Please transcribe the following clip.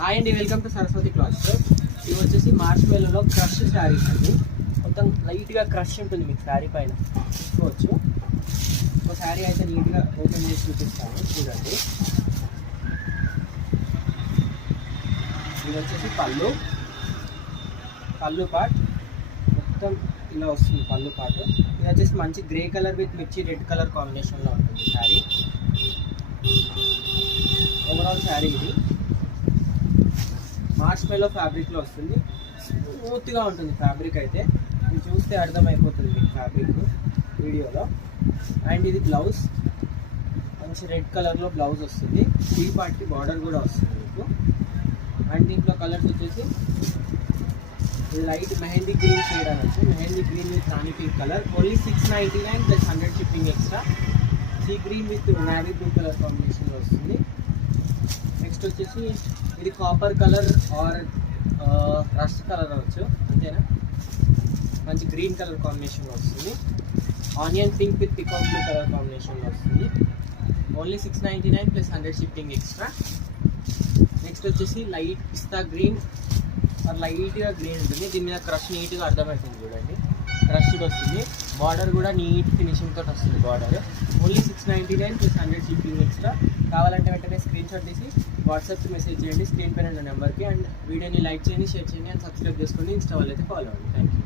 Hi అండి, welcome to Saraswati cloth. ఇవి వచ్చేసి మార్చ్ మెల్లోలో క్రష్ శారీస్ అండి. మొత్తం లైట్గా క్రష్ ఉంటుంది మీకు శారీ పైన చూసుకోవచ్చు. ఒక శారీ అయితే నీట్గా ఓపెన్ చేసి చూపిస్తాను చూడండి. ఇది వచ్చేసి పళ్ళు పార్ట్ మొత్తం ఇలా వస్తుంది. పళ్ళు పార్ట్ ఇది వచ్చేసి మంచి గ్రే కలర్ విత్ మిర్చి రెడ్ కలర్ కాంబినేషన్లో ఉంటుంది శారీ. ఓవరాల్ శారీ ఇది మార్చ్ మెల్లో ఫ్యాబ్రిక్లో వస్తుంది. స్మూత్గా ఉంటుంది ఫ్యాబ్రిక్ అయితే, ఇది చూస్తే అర్థమైపోతుంది మీకు ఫ్యాబ్రిక్ వీడియోలో. అండ్ ఇది బ్లౌజ్ మంచి రెడ్ కలర్లో బ్లౌజ్ వస్తుంది. త్రీ పార్ట్కి బార్డర్ కూడా వస్తుంది మీకు. అండ్ దీంట్లో కలర్స్ వచ్చేసి ఇది లైట్ మెహందీ గ్రీన్ షేడ్ అనొచ్చు. Mehndi green with rani pink colour, only 699 plus 100 shipping extra. Sea green with navy blue colour కాంబినేషన్లో వస్తుంది. నెక్స్ట్ వచ్చేసి ఇది copper colour or rust colour అవచ్చు, అంతేనా. మంచి గ్రీన్ కలర్ కాంబినేషన్లో వస్తుంది. Onion pink with peacock blue colour కాంబినేషన్లో వస్తుంది. Only 699 plus 100 shipping extra. Next వచ్చేసి లైట్ పిస్తా గ్రీన్ ఆర్ లైట్గా గ్రీన్ ఉంటుంది. దీని మీద క్రష్ నీట్గా అర్థమవుతుంది చూడండి. క్రష్డ్ వస్తుంది. బార్డర్ కూడా నీట్ ఫినిషింగ్ తోటి వస్తుంది border. Only 699 plus 100 shipping extra. కావాలంటే వెంటనే స్క్రీన్ షాట్ తీసి వాట్సాప్కి మెసేజ్ చేయండి స్క్రీన్ పైన ఉన్న నెంబర్కి. అండ్ వీడియోని లైక్ చేయండి, షేర్ చేయండి అండ్ సబ్స్క్రైబ్ చేసుకోండి. ఇన్స్టా వాళ్ళు అయితే ఫాలో అవ్వండి. Thank you.